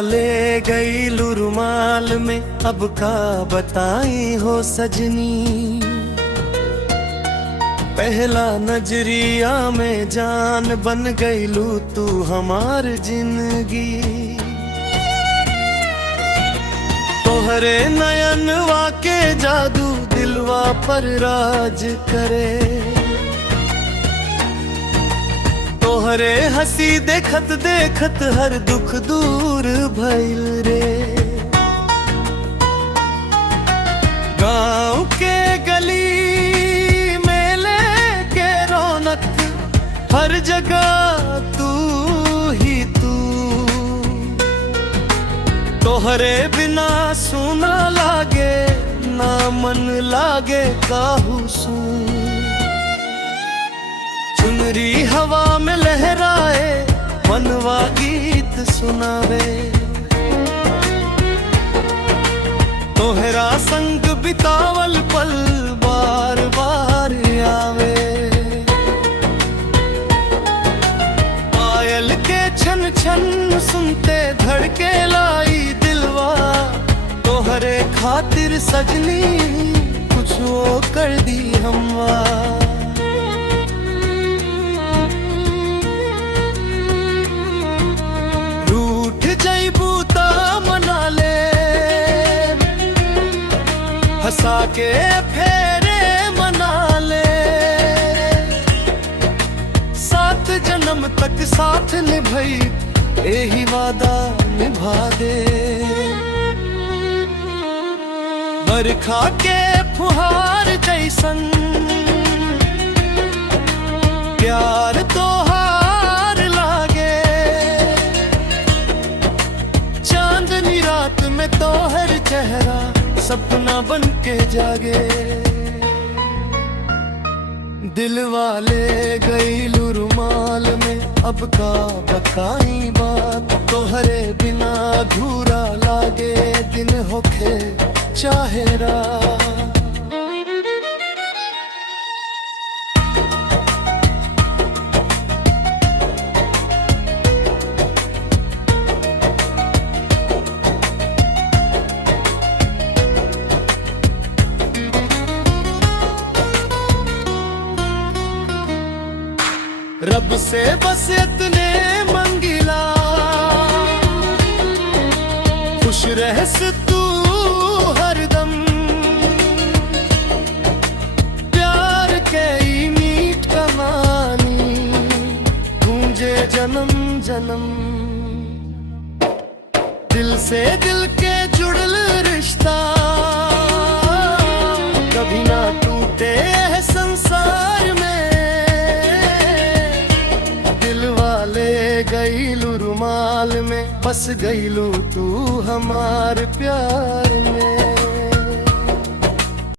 ले गई रुमाल में, अब का बताई हो सजनी। पहला नजरिया में जान बन गई लू तू हमार जिंदगी। तोहरे नयनवा के जादू दिलवा पर राज करे। तोहरे हंसी देखत देखत हर दुख दूर भइल रे। गाँव के गली मेले के रौनक, हर जगह तू ही तू। तोहरे बिना सुना लागे ना मन लागे काहू सू। चुनरी हवा में लहराए मनवा गीत सुनावे। तोहरा संग बितावल पल बार बार आवे। पायल के छन छन सुनते धड़के लाई दिलवा। तोहरे खातिर सजनी कुछ वो कर दी हमवा। हंसा के फेरे मना ले, 7 जन्म तक साथ निभाई यही वादा निभा दे। बरखा के फुहार जैसन प्यार तो हार लागे। चांदनी रात में तोहर चेहरा सपना बन के जागे। दिल वाले गई रुमाल में, अब का बताई बात। तोहरे बिना अधूरा लागे दिन होखे चाहे रात। रब से बस इतने मंगिला, खुश रहस तू हरदम। प्यार के मीठ कहानी गूंजे जन्म जन्म। दिल से दिल के जुड़ल रिश्ता कभी ना टूटे है संसार में। गईलू रुमाल में, बस गईलू तू हमार प्यार में।